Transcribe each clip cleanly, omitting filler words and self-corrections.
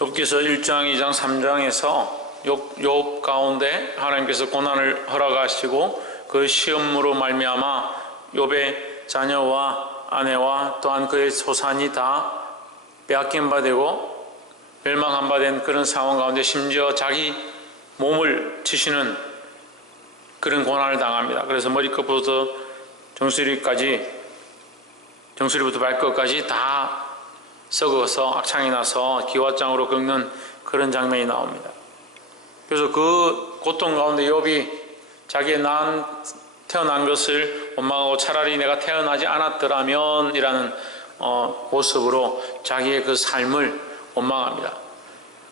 욥기서 1장, 2장, 3장에서 욥 가운데 하나님께서 고난을 허락하시고 그 시험으로 말미암아 욥의 자녀와 아내와 또한 그의 소산이 다 빼앗긴 바 되고 멸망한 바 된 그런 상황 가운데 심지어 자기 몸을 치시는 그런 고난을 당합니다. 그래서 머리끝부터 정수리부터 발끝까지 다 썩어서 악창이 나서 기와장으로 긁는 그런 장면이 나옵니다. 그래서 그 고통 가운데 욥이 자기의 태어난 것을 원망하고 차라리 내가 태어나지 않았더라면 이라는 모습으로 자기의 그 삶을 원망합니다.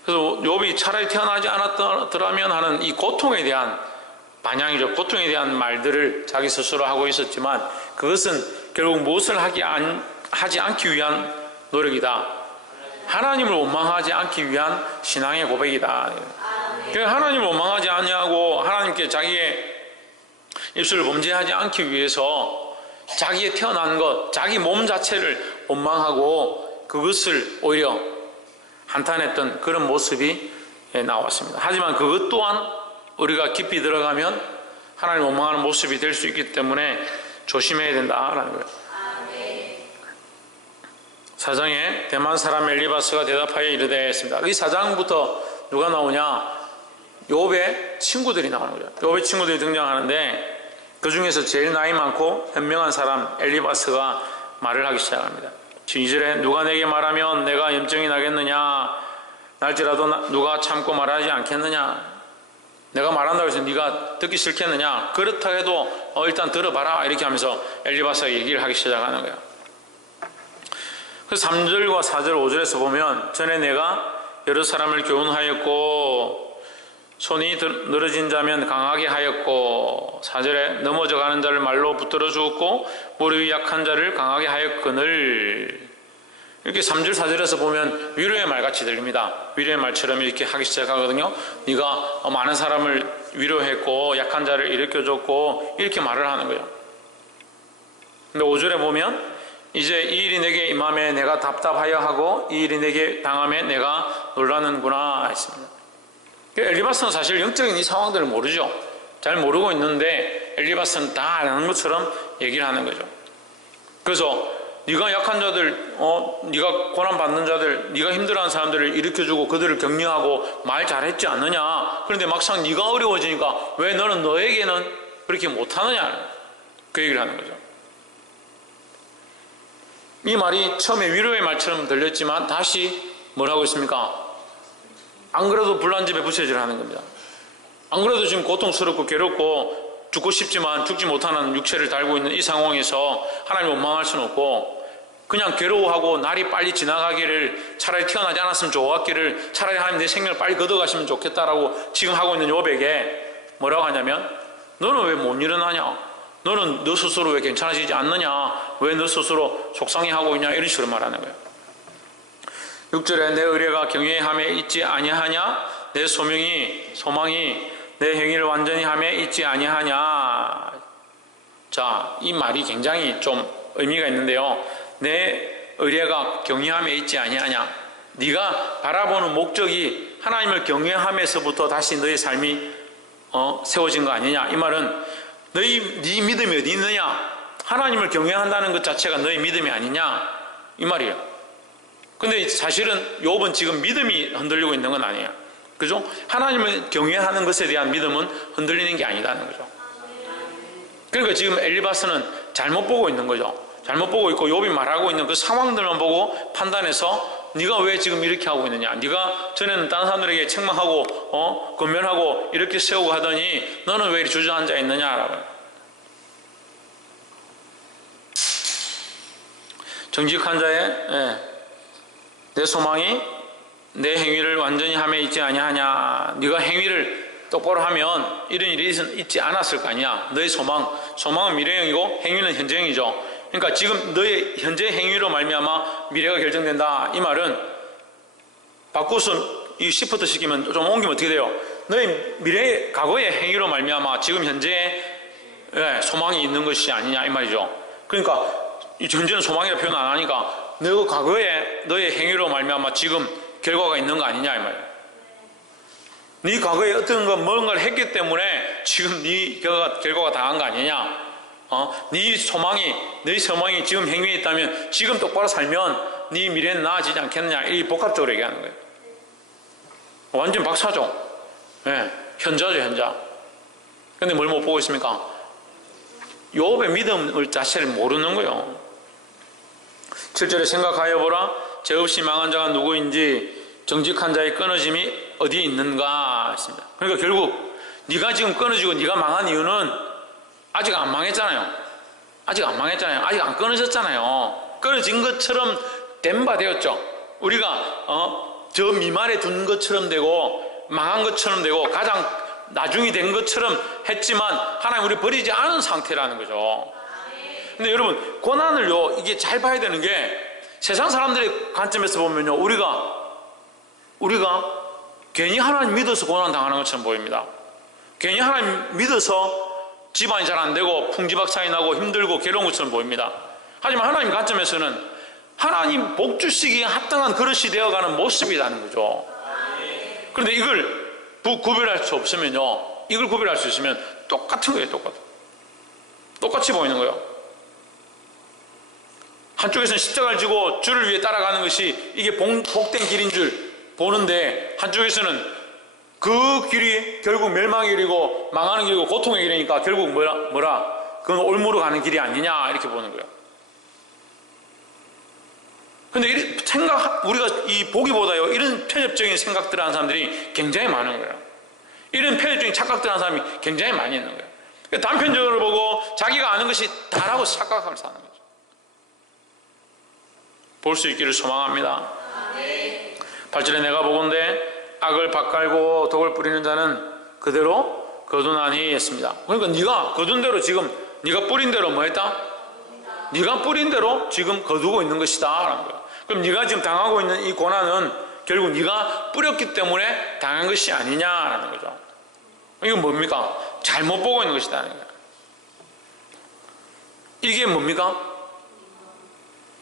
그래서 욥이 차라리 태어나지 않았더라면 하는 이 고통에 대한 반향이죠. 고통에 대한 말들을 자기 스스로 하고 있었지만 그것은 결국 무엇을 하지 않기 위한 노력이다. 하나님을 원망하지 않기 위한 신앙의 고백이다. 하나님을 원망하지 않냐고 하나님께 자기의 입술을 범죄하지 않기 위해서 자기의 태어난 것, 자기 몸 자체를 원망하고 그것을 오히려 한탄했던 그런 모습이 나왔습니다. 하지만 그것 또한 우리가 깊이 들어가면 하나님을 원망하는 모습이 될 수 있기 때문에 조심해야 된다라는 거예요. 사장에 대만 사람 엘리바스가 대답하여 이르되 했습니다. 이 사장부터 누가 나오냐? 욥의 친구들이 나오는 거죠. 욥의 친구들이 등장하는데 그 중에서 제일 나이 많고 현명한 사람 엘리바스가 말을 하기 시작합니다. 2절에 누가 내게 말하면 내가 염증이 나겠느냐? 날지라도 누가 참고 말하지 않겠느냐? 내가 말한다고 해서 네가 듣기 싫겠느냐? 그렇다 해도 일단 들어봐라 이렇게 하면서 엘리바스가 얘기를 하기 시작하는 거예요. 그래서 3절과 4절, 5절에서 보면 전에 내가 여러 사람을 교훈하였고 손이 늘어진 자면 강하게 하였고 4절에 넘어져 가는 자를 말로 붙들어 주었고 무릎이 약한 자를 강하게 하였거늘 이렇게 3절, 4절에서 보면 위로의 말같이 들립니다. 위로의 말처럼 이렇게 하기 시작하거든요. 네가 많은 사람을 위로했고 약한 자를 일으켜줬고 이렇게 말을 하는 거예요. 근데 5절에 보면 이제 이 일이 내게 임함에 내가 답답하여 하고 이 일이 내게 당함에 내가 놀라는구나 했습니다. 엘리바스는 사실 영적인 이 상황들을 모르죠. 잘 모르고 있는데 엘리바스는 다 아는 것처럼 얘기를 하는 거죠. 그래서 네가 약한 자들, 네가 고난받는 자들, 네가 힘들어하는 사람들을 일으켜주고 그들을 격려하고 말 잘했지 않느냐. 그런데 막상 네가 어려워지니까 왜 너는 너에게는 그렇게 못하느냐. 그 얘기를 하는 거죠. 이 말이 처음에 위로의 말처럼 들렸지만 다시 뭐라고 있습니까? 안 그래도 불난 집에 부채질 하는 겁니다. 안 그래도 지금 고통스럽고 괴롭고 죽고 싶지만 죽지 못하는 육체를 달고 있는 이 상황에서 하나님을 원망할 수는 없고 그냥 괴로워하고 날이 빨리 지나가기를 차라리 태어나지 않았으면 좋았기를 차라리 하나님 내 생명을 빨리 걷어가시면 좋겠다라고 지금 하고 있는 욥에게 뭐라고 하냐면 너는 왜 못 일어나냐? 너는 너 스스로 왜 괜찮아지지 않느냐? 왜 너 스스로 속상해하고 있냐? 이런 식으로 말하는 거예요. 6절에 내 의뢰가 경외함에 있지 아니하냐? 내 소망이 내 행위를 완전히 함에 있지 아니하냐? 자, 이 말이 굉장히 좀 의미가 있는데요. 내 의뢰가 경외함에 있지 아니하냐? 네가 바라보는 목적이 하나님을 경외함에서부터 다시 너의 삶이 세워진 거 아니냐? 이 말은 네 믿음이 어디 있느냐? 하나님을 경외한다는 것 자체가 너의 믿음이 아니냐? 이 말이에요. 근데 사실은 욥은 지금 믿음이 흔들리고 있는 건 아니에요. 그죠? 하나님을 경외하는 것에 대한 믿음은 흔들리는 게 아니다는 거죠. 그러니까 지금 엘리바스는 잘못 보고 있는 거죠. 잘못 보고 있고 욥이 말하고 있는 그 상황들만 보고 판단해서 네가 왜 지금 이렇게 하고 있느냐? 네가 전에는 다른 사람들에게 책망하고 권면하고 이렇게 세우고 하더니 너는 왜 이렇게 주저앉아 있느냐라고. 정직한 자의 내 소망이 내 행위를 완전히 함에 있지 아니하냐. 네가 행위를 똑바로 하면 이런 일이 있지 않았을 거 아니야. 너의 소망은 미래형이고 행위는 현재형이죠. 그러니까 지금 너의 현재 행위로 말미암아 미래가 결정된다. 이 말은 바꿔서 이 시프트 시키면 좀 옮기면 어떻게 돼요? 너의 미래의 과거의 행위로 말미암아 지금 현재의 소망이 있는 것이 아니냐 이 말이죠. 그러니까 현재는 소망이라 표현 안 하니까 너 과거에 너의 행위로 말미암아 지금 결과가 있는 거 아니냐 이 말이에요. 네 과거에 어떤 거 뭔가를 했기 때문에 지금 네 결과가 당한 거 아니냐. 네 소망이 지금 행위에 있다면 지금 똑바로 살면 네 미래는 나아지지 않겠느냐. 이 복합적으로 얘기하는 거예요. 완전 박사죠. 예, 현자죠, 현자. 근데 뭘 못 보고 있습니까? 욥의 믿음을 자체를 모르는 거예요. 7절에 생각하여 보라. 죄 없이 망한 자가 누구인지 정직한 자의 끊어짐이 어디에 있는가 했습니다. 그러니까 결국 네가 지금 끊어지고 네가 망한 이유는 아직 안 망했잖아요. 아직 안 끊어졌잖아요. 끊어진 것처럼 된 바 되었죠. 우리가 저 미말에 둔 것처럼 되고 망한 것처럼 되고 가장 나중이 된 것처럼 했지만 하나님 우리 버리지 않은 상태라는 거죠. 근데 여러분 고난을요 이게 잘 봐야 되는 게 세상 사람들의 관점에서 보면요 우리가 괜히 하나님 믿어서 고난 당하는 것처럼 보입니다. 괜히 하나님 믿어서 집안이 잘 안 되고 풍지박산이 나고 힘들고 괴로운 것처럼 보입니다. 하지만 하나님 관점에서는 하나님 복 주시기에 합당한 그릇이 되어가는 모습이라는 거죠. 그런데 이걸 구별할 수 없으면요 이걸 구별할 수 있으면 똑같은 거예요. 똑같이 보이는 거예요. 한쪽에서는 십자가를 지고 주를 위해 따라가는 것이 이게 복된 길인 줄 보는데 한쪽에서는 그 길이 결국 mel망의 길이고 망하는 길이고 고통의 길이니까 결국 뭐라? 그건 올무로 가는 길이 아니냐 이렇게 보는 거예요. 근데 우리가 이 보기보다요 이런 편협적인 생각들을 하는 사람들이 굉장히 많은 거예요. 이런 편협적인 착각들을 하는 사람이 굉장히 많이 있는 거예요. 그러니까 단편적으로 보고 자기가 아는 것이 다라고 착각하고 사는 거죠. 볼 수 있기를 소망합니다. 8절에 내가 보건대 악을 밭갈고 독을 뿌리는 자는 그대로 거두나니 했습니다. 그러니까 네가 거둔 대로 지금 네가 뿌린 대로 뭐 했다? 네가 뿌린 대로 지금 거두고 있는 것이다 라는 거예요. 그럼 네가 지금 당하고 있는 이 고난은 결국 네가 뿌렸기 때문에 당한 것이 아니냐라는 거죠. 이건 뭡니까? 잘못 보고 있는 것이다. 이게 뭡니까?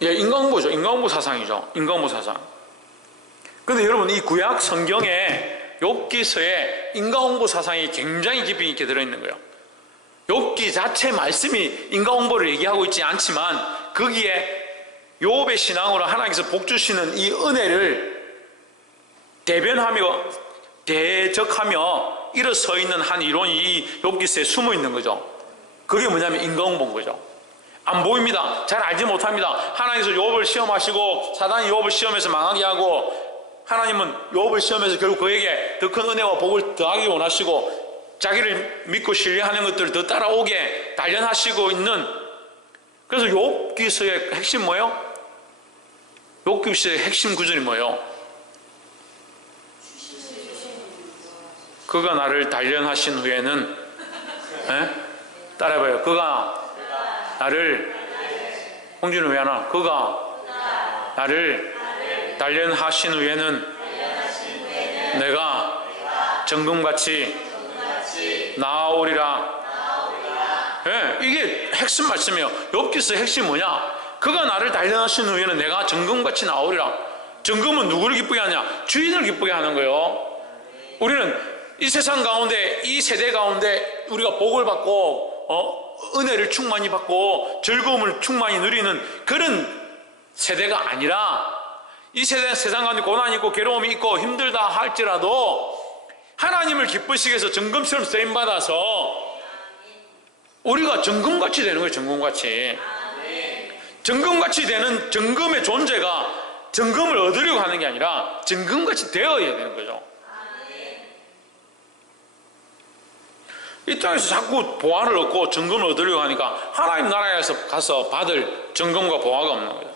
예, 인과응보죠. 인과응보 사상이죠. 인과응보 사상. 그런데 여러분 이 구약 성경에 욥기서에 인과응보 사상이 굉장히 깊이 있게 들어있는 거예요. 욥기 자체 말씀이 인과응보를 얘기하고 있지 않지만 거기에 욥의 신앙으로 하나님께서 복 주시는 이 은혜를 대변하며 대적하며 일어서 있는 한 이론이 이 욥기서에 숨어 있는 거죠. 그게 뭐냐면 인과응보인 거죠. 안 보입니다. 잘 알지 못합니다. 하나님께서 욥을 시험하시고 사단이 욥을 시험해서 망하게 하고 하나님은 욥을 시험해서 결국 그에게 더 큰 은혜와 복을 더하기 원하시고 자기를 믿고 신뢰하는 것들을 더 따라오게 단련하시고 있는. 그래서 욥기서의 핵심 뭐예요? 욥기서의 핵심 구절이 뭐예요? 그가 나를 단련하신 후에는 따라해봐요. 그가 나를 홍준은 왜 하나? 그가 나를 단련하신 후에는 내가 정금같이 나아오리라. 네, 이게 핵심 말씀이에요. 욥기서의 핵심이 뭐냐? 그가 나를 단련하신 후에는 내가 정금같이 나오리라. 정금은 누구를 기쁘게 하냐? 주인을 기쁘게 하는 거예요. 우리는 이 세상 가운데 이 세대 가운데 우리가 복을 받고 은혜를 충만히 받고 즐거움을 충만히 누리는 그런 세대가 아니라 이 세상 가운데 고난이 있고 괴로움이 있고 힘들다 할지라도 하나님을 기쁘시게 해서 정금처럼 쓰임받아서 우리가 정금같이 되는 거예요. 정금같이. 정금같이 되는 정금의 존재가 정금을 얻으려고 하는 게 아니라 정금같이 되어야 되는 거죠. 이 땅에서 자꾸 보화를 얻고 정금을 얻으려고 하니까 하나님 나라에서 가서 받을 정금과 보화가 없는 거예요.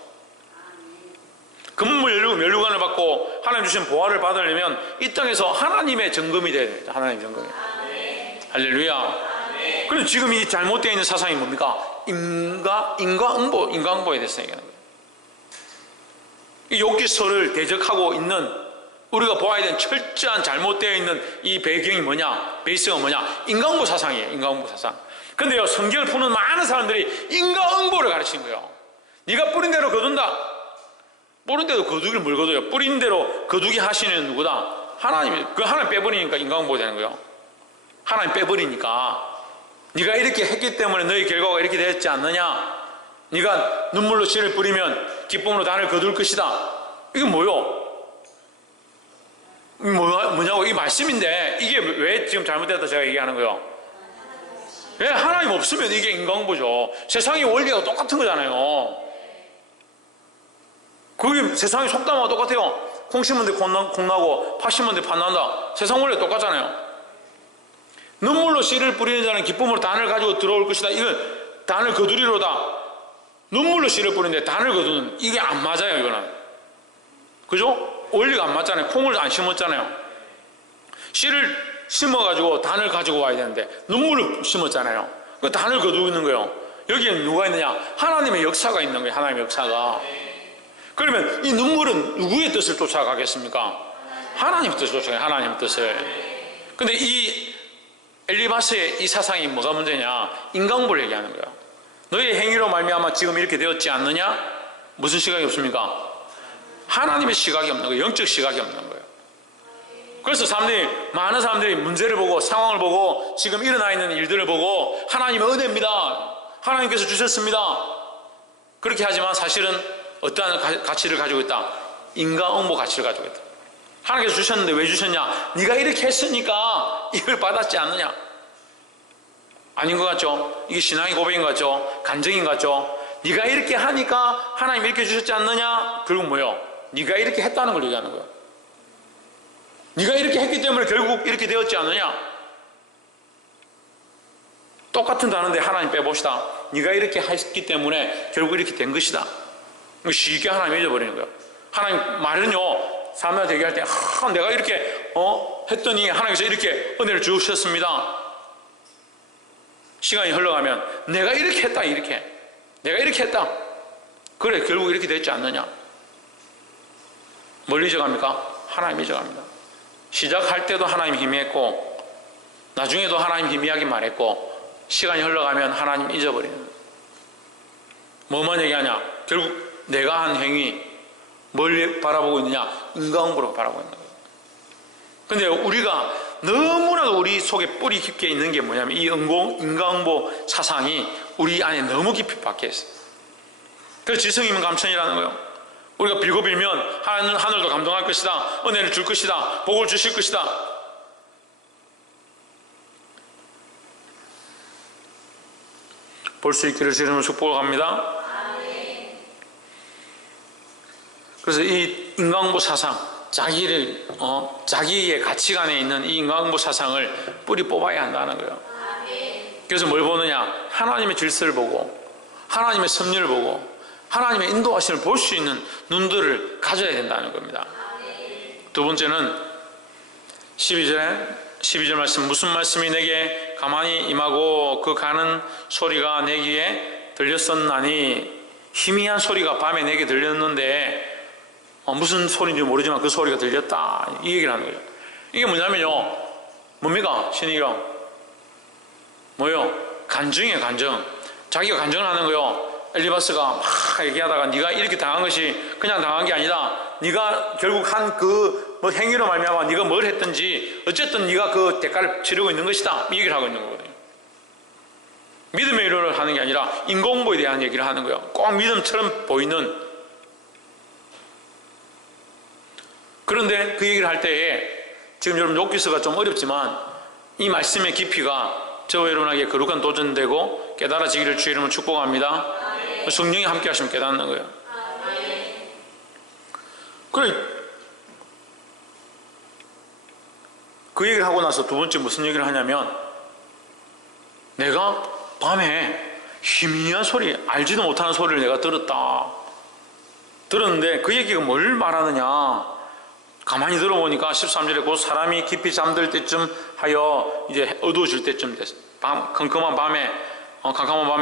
금물 면류관을 받고 하나님 주신 보화를 받으려면 이 땅에서 하나님의 정금이 돼야 됩니다. 하나님 정금이. 할렐루야. 그럼 지금 이 잘못되어 있는 사상이 뭡니까? 인과응보에 대해서 얘기하는 거예요. 이 욥기서를 대적하고 있는 우리가 보아야 되는 철저한 잘못되어 있는 이 배경이 뭐냐? 베이스가 뭐냐? 인과응보 사상이에요. 인과응보 사상. 그런데요, 성경을 푸는 많은 사람들이 인과응보를 가르치는 거예요. 네가 뿌린 대로 거둔다. 뿌린데도 거두기를 뭘 거둬요? 뿌린 대로 거두기 하시는 누구다? 하나님이. 그 하나님 빼버리니까 인간보호 되는 거예요. 하나님 빼버리니까 네가 이렇게 했기 때문에 너희 결과가 이렇게 됐지 않느냐? 네가 눈물로 씨를 뿌리면 기쁨으로 단을 거둘 것이다. 이게 뭐요? 뭐냐고? 이 말씀인데 이게 왜 지금 잘못됐다 제가 얘기하는 거예요? 왜 하나님 없으면 이게 인간보죠. 세상의 원리가 똑같은 거잖아요. 그게 세상의 속담하고 똑같아요. 콩 심은 데 콩 나고 팥 심은 데 팥 난다. 세상 원리가 똑같잖아요. 눈물로 씨를 뿌리는 자는 기쁨으로 단을 가지고 들어올 것이다. 이건 단을 거두리로다. 눈물로 씨를 뿌리는데 단을 거두는 이게 안 맞아요. 이거는. 그죠? 원리가 안 맞잖아요. 콩을 안 심었잖아요. 씨를 심어가지고 단을 가지고 와야 되는데 눈물을 심었잖아요. 그 단을 거두는 거예요. 여기에는 누가 있느냐? 하나님의 역사가 있는 거예요. 하나님의 역사가. 그러면 이 눈물은 누구의 뜻을 쫓아가겠습니까? 하나님의 뜻을 쫓아가요. 하나님의 뜻을. 근데 이 엘리바스의 이 사상이 뭐가 문제냐? 인간보를 얘기하는 거예요. 너의 행위로 말미암아 지금 이렇게 되었지 않느냐? 무슨 시각이 없습니까? 하나님의 시각이 없는 거예요. 영적 시각이 없는 거예요. 그래서 많은 사람들이 문제를 보고 상황을 보고 지금 일어나 있는 일들을 보고 하나님의 은혜입니다. 하나님께서 주셨습니다. 그렇게 하지만 사실은 어떠한 가치를 가지고 있다? 인과응보 가치를 가지고 있다. 하나님께서 주셨는데 왜 주셨냐? 네가 이렇게 했으니까 이걸 받았지 않느냐? 아닌 것 같죠? 이게 신앙의 고백인 것 같죠? 간증인 것 같죠? 네가 이렇게 하니까 하나님 이렇게 주셨지 않느냐? 결국 뭐예요? 네가 이렇게 했다는 걸 얘기하는 거예요. 네가 이렇게 했기 때문에 결국 이렇게 되었지 않느냐? 똑같은 단어인데 하나님 빼봅시다. 네가 이렇게 했기 때문에 결국 이렇게 된 것이다. 쉽게 하나님 잊어버리는 거예요. 하나님 말은요, 사람들한테 얘기할 때 내가 이렇게 했더니 하나님께서 이렇게 은혜를 주셨습니다. 시간이 흘러가면 내가 이렇게 했다. 내가 이렇게 했다. 그래 결국 이렇게 됐지 않느냐? 뭘 잊어갑니까? 하나님 잊어갑니다. 시작할 때도 하나님 희미했고 나중에도 하나님 희미하게 말했고 시간이 흘러가면 하나님 잊어버리는 거예요. 뭐만 얘기하냐? 결국 내가 한 행위 뭘 바라보고 있느냐? 인과응보로 바라보고 있는 거예요. 근데 우리가 너무나도 우리 속에 뿌리 깊게 있는 게 뭐냐면 이 인과응보 사상이 우리 안에 너무 깊이 박혀 있어요. 그래서 지성이면 감천이라는 거예요. 우리가 빌고 빌면 하늘도 감동할 것이다. 은혜를 줄 것이다. 복을 주실 것이다. 볼 수 있기를 주님을 축복합니다. 그래서 이 인과응보 사상, 자기의 가치관에 있는 이 인과응보 사상을 뿌리 뽑아야 한다는 거예요. 그래서 뭘 보느냐? 하나님의 질서를 보고 하나님의 섭리를 보고 하나님의 인도하심을 볼 수 있는 눈들을 가져야 된다는 겁니다. 두 번째는 12절 말씀, 무슨 말씀이 내게 가만히 임하고 그 가는 소리가 내 귀에 들렸었나니. 희미한 소리가 밤에 내게 들렸는데 무슨 소리인지 모르지만 그 소리가 들렸다. 이 얘기를 하는 거예요. 이게 뭐냐면요, 뭡니까? 신이경 뭐요? 간증이에요. 간증. 자기가 간증을 하는 거예요. 엘리바스가 막 얘기하다가 네가 이렇게 당한 것이 그냥 당한 게 아니다. 네가 결국 한 그 뭐 행위로 말미암아 네가 뭘 했든지 어쨌든 네가 그 대가를 치르고 있는 것이다. 이 얘기를 하고 있는 거거든요. 믿음의 위로를 하는 게 아니라 인과응보에 대한 얘기를 하는 거예요. 꼭 믿음처럼 보이는. 그런데 그 얘기를 할 때에 지금 여러분 욥기서가 좀 어렵지만 이 말씀의 깊이가 저와 여러분에게 거룩한 도전되고 깨달아지기를 주의 이름으로 축복합니다. 성령이 함께 하시면 깨닫는 거예요. 그래, 그 얘기를 하고 나서 두 번째 무슨 얘기를 하냐면 내가 밤에 희미한 소리, 알지도 못하는 소리를 내가 들었는데 그 얘기가 뭘 말하느냐? 가만히 들어보니까 13절에 곧 사람이 깊이 잠들 때쯤 하여 이제 어두워질 때쯤 됐어. 컴컴한 밤에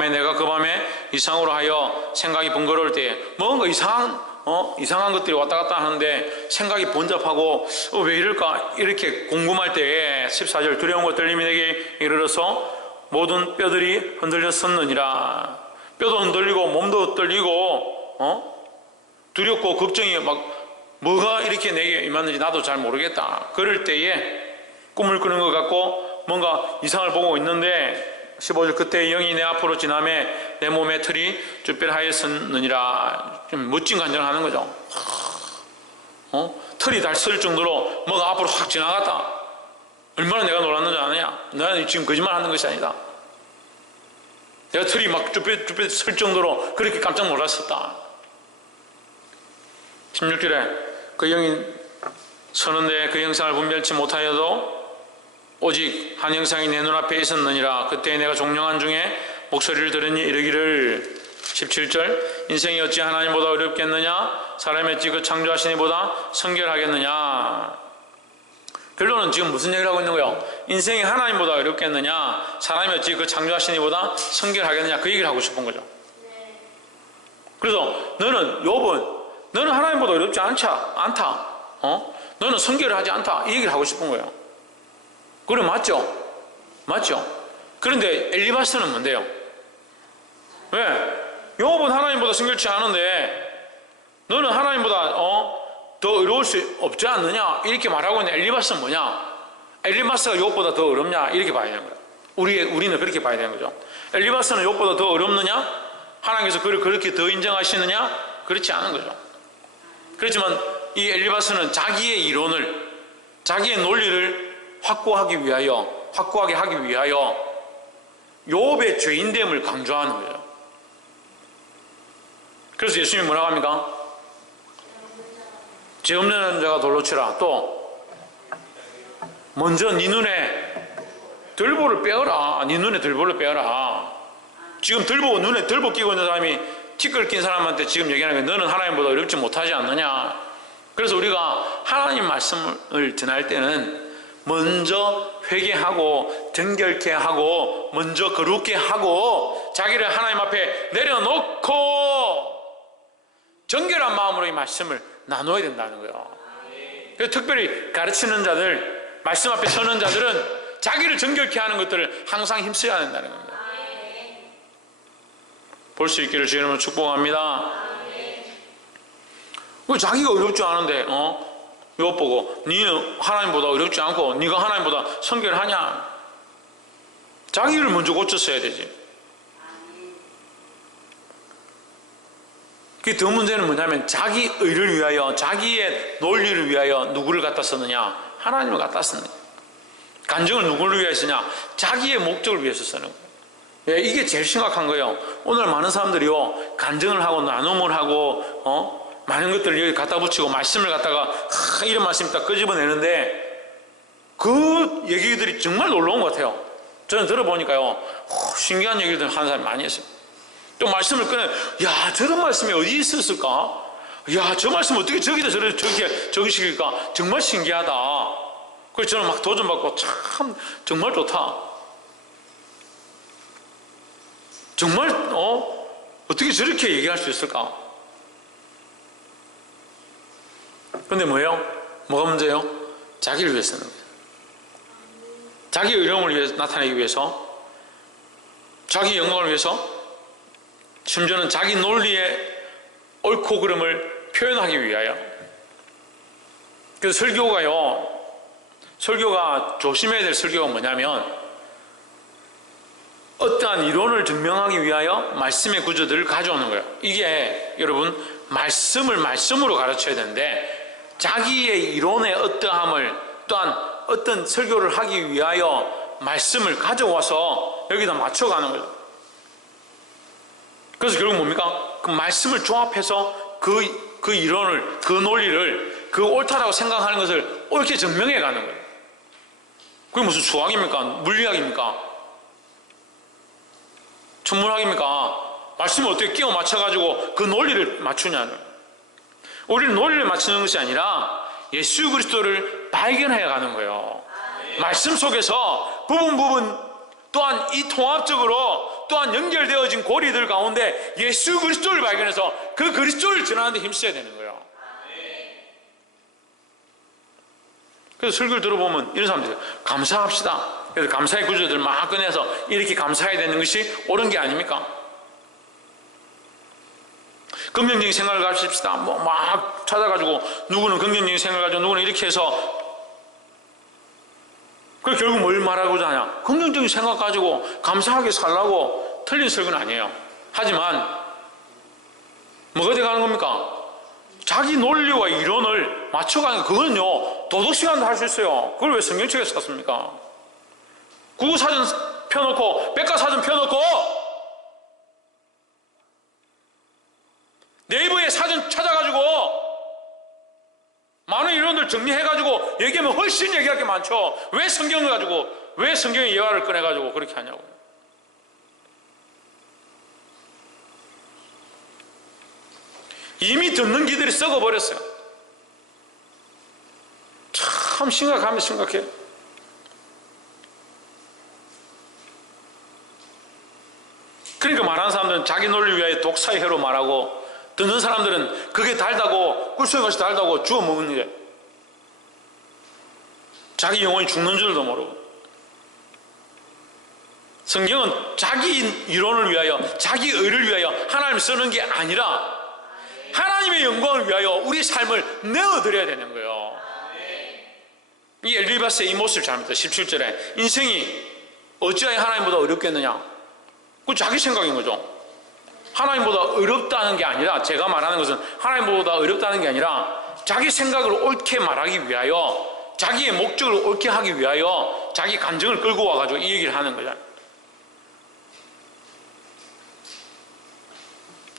내가 그 밤에 이상으로 하여 생각이 번거로울 때에 뭔가 이상한 것들이 왔다 갔다 하는데 생각이 번잡하고 왜 이럴까 이렇게 궁금할 때에 14절 두려운 것 떨림이 내게 이르러서 모든 뼈들이 흔들렸었느니라. 뼈도 흔들리고 몸도 떨리고 두렵고 걱정이 막 뭐가 이렇게 내게 임하는지 나도 잘 모르겠다. 그럴 때에 꿈을 꾸는 것 같고 뭔가 이상을 보고 있는데 15절 그때 영이 내 앞으로 지나매 내 몸의 털이 쭈뼛하였느니라. 좀 멋진 간증을 하는 거죠. 털이 다 쓸 정도로 뭐가 앞으로 확 지나갔다. 얼마나 내가 놀랐는지 아느냐. 나는 지금 거짓말 하는 것이 아니다. 내가 털이 막 쭈뼛 쓸 정도로 그렇게 깜짝 놀랐었다. 16절에 그 영이 서는데 그 형상을 분별치 못하여도 오직 한 형상이 내 눈앞에 있었느니라. 그때 내가 종영한 중에 목소리를 들으니 이르기를 17절 인생이 어찌 하나님보다 어렵겠느냐 사람이 어찌 그 창조하신 이보다 성결하겠느냐. 결론은 지금 무슨 얘기를 하고 있는 거예요? 인생이 하나님보다 어렵겠느냐 사람이 어찌 그 창조하신 이보다 성결하겠느냐 그 얘기를 하고 싶은 거죠. 그래서 너는 욥은 너는 하나님보다 어렵지 않다. 너는 성결을 하지 않다. 이 얘기를 하고 싶은 거예요. 그래 맞죠? 맞죠? 그런데 엘리바스는 뭔데요? 왜? 욥은 하나님보다 성결치 않은데 너는 하나님보다 더 어려울 수 없지 않느냐 이렇게 말하고 있는 엘리바스는 뭐냐? 엘리바스가 욥보다 더 어렵냐 이렇게 봐야 되는 거예요. 우리는 그렇게 봐야 되는 거죠. 엘리바스는 욥보다 더 어렵느냐? 하나님께서 그를 그렇게 더 인정하시느냐? 그렇지 않은 거죠. 그렇지만 이 엘리바스는 자기의 이론을 자기의 논리를 확고하게 하기 위하여 욥의 죄인됨을 강조하는 거예요. 그래서 예수님이 뭐라고 합니까? 죄 없는 자가 돌로 치라. 또 먼저 네 눈에 들보를 빼어라. 네 눈에 들보를 빼어라. 지금 눈에 들보 끼고 있는 사람이 티끌 낀 사람한테 지금 얘기하는 게 너는 하나님보다 어렵지 못하지 않느냐. 그래서 우리가 하나님 말씀을 전할 때는 먼저 회개하고 정결케 하고 먼저 거룩게 하고 자기를 하나님 앞에 내려놓고 정결한 마음으로 이 말씀을 나눠야 된다는 거예요. 그래서 특별히 가르치는 자들, 말씀 앞에 서는 자들은 자기를 정결케 하는 것들을 항상 힘써야 된다는 겁니다. 볼 수 있기를 주의 이름으로 축복합니다. 자기가 어렵지 않은데 욥 보고 너는 하나님보다 어렵지 않고 네가 하나님보다 성결하냐? 자기를 먼저 고쳤어야 되지. 그 더 문제는 뭐냐면 자기 의를 위하여 자기의 논리를 위하여 누구를 갖다 썼느냐? 하나님을 갖다 썼느냐? 간증을 누구를 위해 쓰냐? 자기의 목적을 위해서 쓰는 거예요. 예, 이게 제일 심각한 거예요. 오늘 많은 사람들이요 간증을 하고 나눔을 하고 많은 것들을 여기 갖다 붙이고 말씀을 갖다가 이런 말씀 딱 끄집어내는데 그 얘기들이 정말 놀라운 것 같아요. 저는 들어보니까요 신기한 얘기들 하는 사람이 많이 있어요. 또 말씀을 꺼내 야 저런 말씀이 어디 있었을까? 야 저 말씀 어떻게 저기다 저렇게 적으실까? 정말 신기하다. 그래서 저는 막 도전받고 참 정말 좋다. 정말 어떻게 저렇게 얘기할 수 있을까? 근데 뭐예요? 뭐가 문제예요? 자기를 위해서는 거예요. 자기 의로움을 위해서 나타내기 위해서 자기 영광을 위해서 심지어는 자기 논리의 옳고 그름을 표현하기 위하여. 그래서 설교가 조심해야 될 설교가 뭐냐면 어떠한 이론을 증명하기 위하여 말씀의 구조들을 가져오는 거예요. 이게 여러분 말씀을 말씀으로 가르쳐야 되는데 자기의 이론의 어떠함을 또한 어떤 설교를 하기 위하여 말씀을 가져와서 여기다 맞춰가는 거죠. 그래서 결국 뭡니까? 그 말씀을 조합해서 그 이론을 그 논리를 그 옳다라고 생각하는 것을 옳게 증명해 가는 거예요. 그게 무슨 수학입니까? 물리학입니까? 천문학입니까? 말씀을 어떻게 끼워 맞춰가지고 그 논리를 맞추냐는. 우리는 논리를 맞추는 것이 아니라 예수 그리스도를 발견해 가는 거예요. 말씀 속에서 부분 또한 이 통합적으로 또한 연결되어진 고리들 가운데 예수 그리스도를 발견해서 그 그리스도를 전하는 데 힘써야 되는 거예요. 그래서 설교를 들어보면 이런 사람들이 감사합시다. 그래서 감사의 구조들 막 꺼내서 이렇게 감사해야 되는 것이 옳은 게 아닙니까? 긍정적인 생각을 가집시다. 뭐 막 찾아가지고 누구는 긍정적인 생각을 가지고 누구는 이렇게 해서 그 결국 뭘 말하고자 하냐? 긍정적인 생각 가지고 감사하게 살라고. 틀린 설교는 아니에요. 하지만 뭐가 돼가는 겁니까? 자기 논리와 이론을 맞춰가는 그거는요 도덕 시간도 할 수 있어요. 그걸 왜 성경책에서 썼습니까? 국어사전 펴놓고 백과사전 펴놓고 네이버에 사전 찾아가지고 많은 이론들 정리해가지고 얘기하면 훨씬 얘기할 게 많죠. 왜 성경을 가지고 왜 성경의 예화를 꺼내가지고 그렇게 하냐고요. 이미 듣는 기들이 썩어버렸어요. 참 심각하면 심각해요. 그러니까 말하는 사람들은 자기 논리를 위하여 독사의 혀로 말하고 듣는 사람들은 그게 달다고 꿀송이같이 달다고 주워 먹는 게 자기 영혼이 죽는 줄도 모르고. 성경은 자기 이론을 위하여 자기 의를 위하여 하나님 쓰는 게 아니라 하나님의 영광을 위하여 우리 삶을 내어드려야 되는 거예요. 이 엘리바스의 이 모습을 잘못해요. 17절에 인생이 어찌하여 하나님보다 어렵겠느냐. 그건 자기 생각인 거죠. 하나님보다 어렵다는 게 아니라, 제가 말하는 것은 하나님보다 어렵다는 게 아니라 자기 생각을 옳게 말하기 위하여, 자기의 목적을 옳게 하기 위하여 자기 감정을 끌고 와가지고 이 얘기를 하는 거잖아요.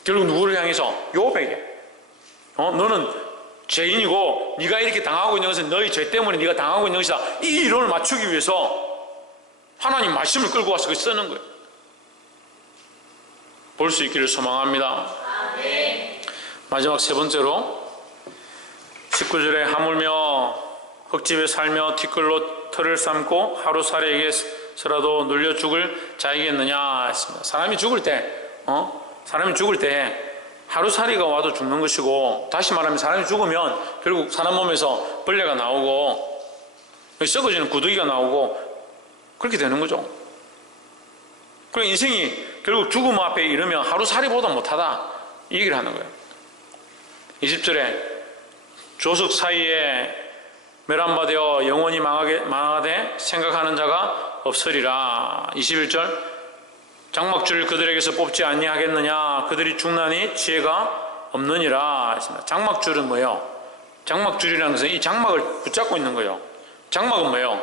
결국 누구를 향해서? 욥에게. 너는 죄인이고 네가 이렇게 당하고 있는 것은 너희 죄 때문에 네가 당하고 있는 것이다. 이 이론을 맞추기 위해서 하나님 말씀을 끌고 와서 쓰는 거예요. 볼 수 있기를 소망합니다. 아멘. 마지막 세 번째로 19절에 하물며 흙집에 살며 티끌로 털을 삶고 하루살이에게서라도 눌려 죽을 자이겠느냐 했습니다. 사람이 죽을 때 하루살이가 와도 죽는 것이고, 다시 말하면 사람이 죽으면 결국 사람 몸에서 벌레가 나오고 썩어지는 구더기가 나오고 그렇게 되는 거죠. 그러니까 인생이 결국 죽음 앞에 이르면 하루살이보다 못하다 이 얘기를 하는 거예요. 20절에 조석 사이에 멸함받아 영원히 망하되 생각하는 자가 없으리라. 21절 장막줄을 그들에게서 뽑지 아니하겠느냐. 그들이 죽나니 지혜가 없느니라 했습니다. 장막줄은 뭐예요? 장막줄이라는 것은 이 장막을 붙잡고 있는 거예요. 장막은 뭐예요?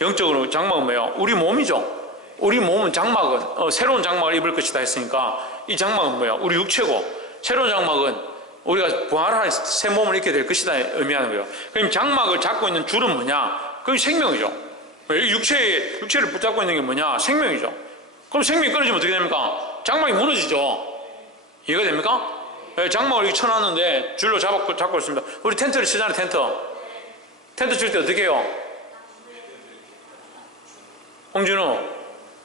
영적으로 장막은 뭐예요? 우리 몸이죠. 우리 몸은 장막은 새로운 장막을 입을 것이다 했으니까 이 장막은 뭐예요? 우리 육체고, 새로운 장막은 우리가 부활할 새 몸을 입게 될 것이다 의미하는 거예요. 그럼 장막을 잡고 있는 줄은 뭐냐? 그럼 생명이죠. 육체를 붙잡고 있는 게 뭐냐? 생명이죠. 그럼 생명이 끊어지면 어떻게 됩니까? 장막이 무너지죠. 이해가 됩니까? 장막을 이렇게 쳐놨는데 줄로 잡고 있습니다. 우리 텐트를 치잖아요. 텐트 칠 때 어떻게 해요? 홍준우,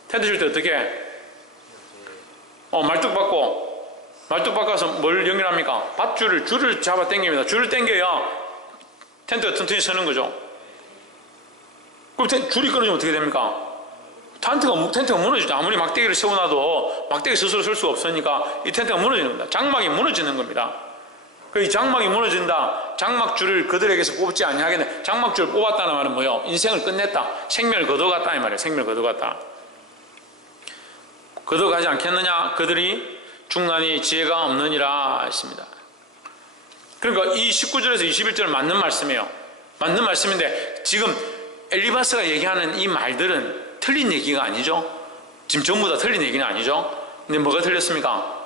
텐트 칠 때 어떻게 해? 말뚝 바꿔서 뭘 연결합니까? 줄을 잡아 당깁니다. 줄을 당겨야 텐트가 튼튼히 서는 거죠. 그럼 줄이 끊어지면 어떻게 됩니까? 텐트가 무너지죠. 아무리 막대기를 세워놔도 막대기 스스로 설 수가 없으니까 이 텐트가 무너지는 겁니다. 장막이 무너지는 겁니다. 이 장막이 무너진다. 장막줄을 그들에게서 뽑지 아니하겠네. 장막줄을 뽑았다는 말은 뭐예요? 인생을 끝냈다. 생명을 거둬갔다 이 말이에요. 생명을 거둬갔다. 거둬가지 않겠느냐? 그들이 죽나니 지혜가 없느니라 했습니다. 그러니까 이 19절에서 21절은 맞는 말씀이에요. 맞는 말씀인데 지금 엘리바스가 얘기하는 이 말들은 틀린 얘기가 아니죠. 지금 전부 다 틀린 얘기는 아니죠. 근데 뭐가 틀렸습니까?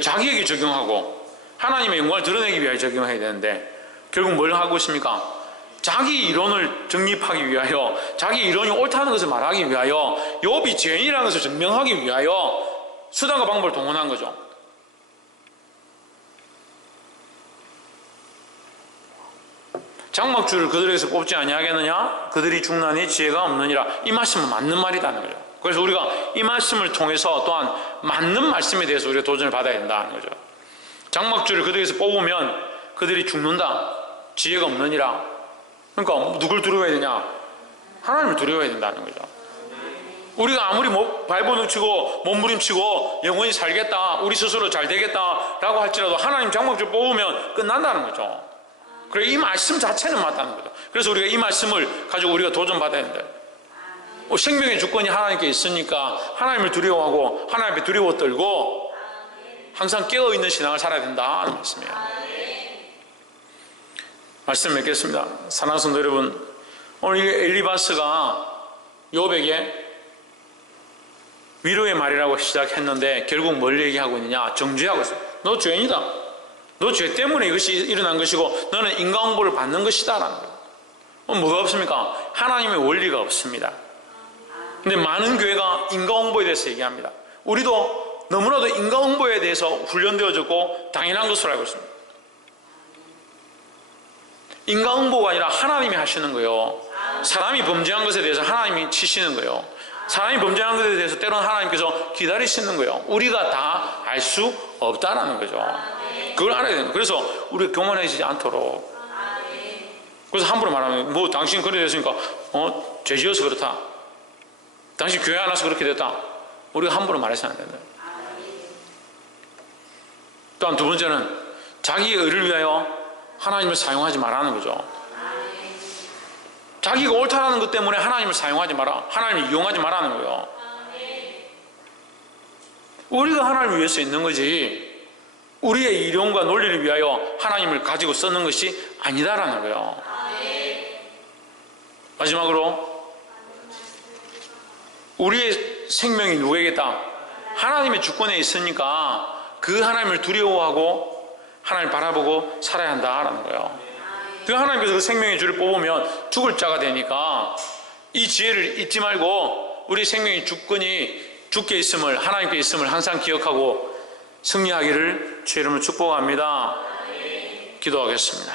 자기에게 적용하고 하나님의 영광을 드러내기 위하여 적용해야 되는데 결국 뭘 하고 있습니까? 자기 이론을 정립하기 위하여, 자기 이론이 옳다는 것을 말하기 위하여, 욥이 죄인이라는 것을 증명하기 위하여 수단과 방법을 동원한 거죠. 장막줄을 그들에게서 뽑지 아니하겠느냐? 그들이 죽나니 지혜가 없느니라. 이 말씀은 맞는 말이라는 거죠. 그래서 우리가 이 말씀을 통해서 또한 맞는 말씀에 대해서 우리가 도전을 받아야 된다는 거죠. 장막줄을 그들에게서 뽑으면 그들이 죽는다. 지혜가 없느니라. 그러니까 누굴 두려워해야 되냐? 하나님을 두려워해야 된다는 거죠. 우리가 아무리 발버둥치고 몸부림치고 영원히 살겠다, 우리 스스로 잘 되겠다라고 할지라도 하나님 장막줄 뽑으면 끝난다는 거죠. 그래, 이 말씀 자체는 맞다는 거죠. 그래서 우리가 이 말씀을 가지고 우리가 도전받아야 된다. 생명의 주권이 하나님께 있으니까 하나님을 두려워하고 하나님 앞에 두려워 떨고 항상 깨어있는 신앙을 살아야 된다는 말씀이에요. 말씀 맺겠습니다. 사랑하는 성도 여러분, 오늘 엘리바스가 욥에게 위로의 말이라고 시작했는데 결국 뭘 얘기하고 있느냐? 정죄하고 있어요. 너 죄인이다. 너 죄 때문에 이것이 일어난 것이고 너는 인과응보를 받는 것이다 라는 거예요. 뭐가 없습니까? 하나님의 원리가 없습니다. 근데 많은 교회가 인과응보에 대해서 얘기합니다. 우리도 너무나도 인과응보에 대해서 훈련되어졌고 당연한 것으로 알고 있습니다. 인과응보가 아니라 하나님이 하시는 거예요. 사람이 범죄한 것에 대해서 하나님이 치시는 거예요. 사람이 범죄한 것에 대해서 때로는 하나님께서 기다리시는 거예요. 우리가 다 알 수 없다라는 거죠. 그걸 알아야 됩니다. 그래서 우리가 교만해지지 않도록. 그래서 함부로 말하면 뭐 당신 그래 됐으니까 죄 지어서 그렇다. 당신 교회 안 와서 그렇게 됐다. 우리가 함부로 말해서는 안 된다. 또한 두 번째는 자기의 의를 위하여 하나님을 사용하지 말라는 거죠. 자기가 옳다라는 것 때문에 하나님을 사용하지 마라. 하나님을 이용하지 말라는 거예요. 우리가 하나님을 위해서 있는 거지 우리의 이론과 논리를 위하여 하나님을 가지고 쓰는 것이 아니다라는 거예요. 마지막으로 우리의 생명이 누구에게다? 하나님의 주권에 있으니까 그 하나님을 두려워하고 하나님을 바라보고 살아야 한다라는 거예요. 그 하나님께서 그 생명의 주를 뽑으면 죽을 자가 되니까 이 지혜를 잊지 말고 우리 생명의 주권이 주께 있음을, 하나님께 있음을 항상 기억하고 승리하기를 주의 이름으로 축복합니다. 기도하겠습니다.